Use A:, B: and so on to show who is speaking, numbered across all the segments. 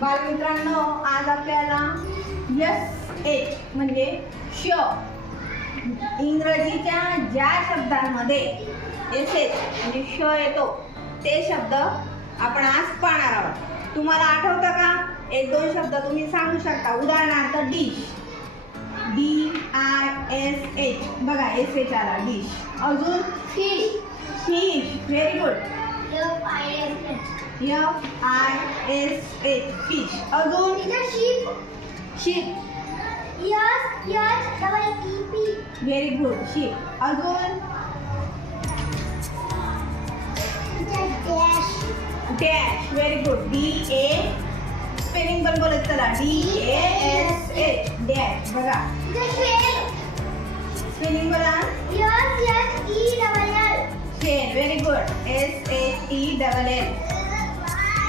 A: बालमित्रांनो आज आपल्याला यस एच म्हणजे श इंग्रजीच्या ज्या शब्दांमध्ये एस एच म्हणजे श येतो ते शब्द आपण आज पाहणार आहोत तुम्हाला आठवतं का एक दोन शब्द तुम्ही सांगू शकता उदाहरणार्थ dish D I S H बघा एस एच आला डिश अजून
B: fish
A: fish very good F I S H fish. Again.
B: It is
A: sheep.
B: Sheep. Yes, yes, double E
A: P. Very good. Sheep.
B: Again. dash.
A: Dash. Very good. D A. Spelling पण बोलत चला D A S H dash. बघा. Spelling बोला.
B: Yes,
A: yes,
B: E double L. Share.
A: Very good. S H E double L.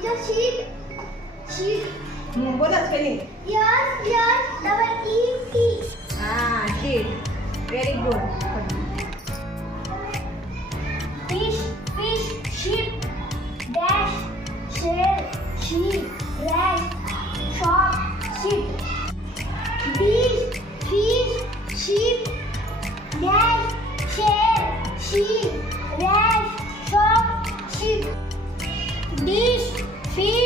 A: The sheep. Sheep. Hmm, बोला spelling.
B: Yes, yes. Double E T.
A: Ah, sheep. Very good.
B: Fish, fish, sheep, dash, shell, sheep, rice, shop, sheep. Bees, fish, sheep, dash, shell, sheep, rice, shop, sheep. Dish, Sí.